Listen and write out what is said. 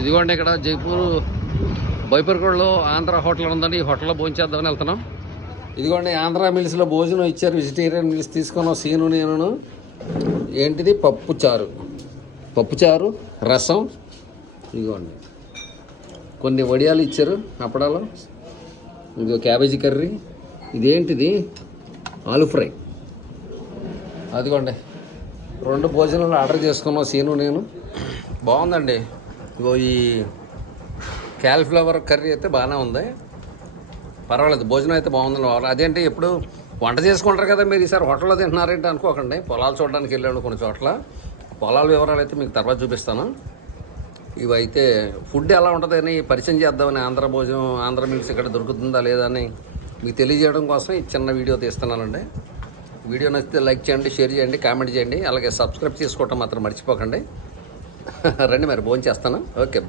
ఇదిగోండి ఇక్కడ జైపూర్ బైపర్గూడలో ఆంధ్ర హోటల్ ఉందండి. ఈ హోటల్లో భోజనం చేద్దామని వెళ్తున్నాం. ఇదిగోండి ఆంధ్ర మిల్స్లో భోజనం ఇచ్చారు. వెజిటేరియన్ మిల్స్ తీసుకున్నాం. సీను నేను ఏంటిది పప్పుచారు రసం, ఇదిగోండి కొన్ని వడియాలు ఇచ్చారు, అప్పడాలు, ఇదిగో క్యాబేజీ కర్రీ, ఇదేంటిది ఆలు ఫ్రై. అదిగోండి 2 భోజనాలు ఆర్డర్ చేసుకున్నాం సీను నేను. బాగుందండి. ఇగో ఈ క్యాలీఫ్లవర్ కర్రీ అయితే బాగానే ఉంది, పర్వాలేదు. భోజనం అయితే బాగుందండి. అదేంటి ఎప్పుడు వంట చేసుకుంటారు కదా మీరు, ఈసారి హోటల్లో తింటున్నారేంటి అనుకోకండి. పొలాలు చూడడానికి వెళ్ళాడు కొన్ని చోట్ల. పొలాల వివరాలు అయితే మీకు తర్వాత చూపిస్తాను. ఇవైతే ఫుడ్ ఎలా ఉంటుందని పరిచయం చేద్దామని, ఆంధ్ర భోజనం ఆంధ్ర మీల్స్ ఇక్కడ దొరుకుతుందా లేదా అని మీకు తెలియజేయడం కోసం ఈ చిన్న వీడియో తీస్తున్నానండి. వీడియో నచ్చితే లైక్ చేయండి, షేర్ చేయండి, కామెంట్ చేయండి, అలాగే సబ్స్క్రైబ్ చేసుకోవటం మాత్రం మర్చిపోకండి. రండి మరి భోజనం చేస్తాను. Okay, bye.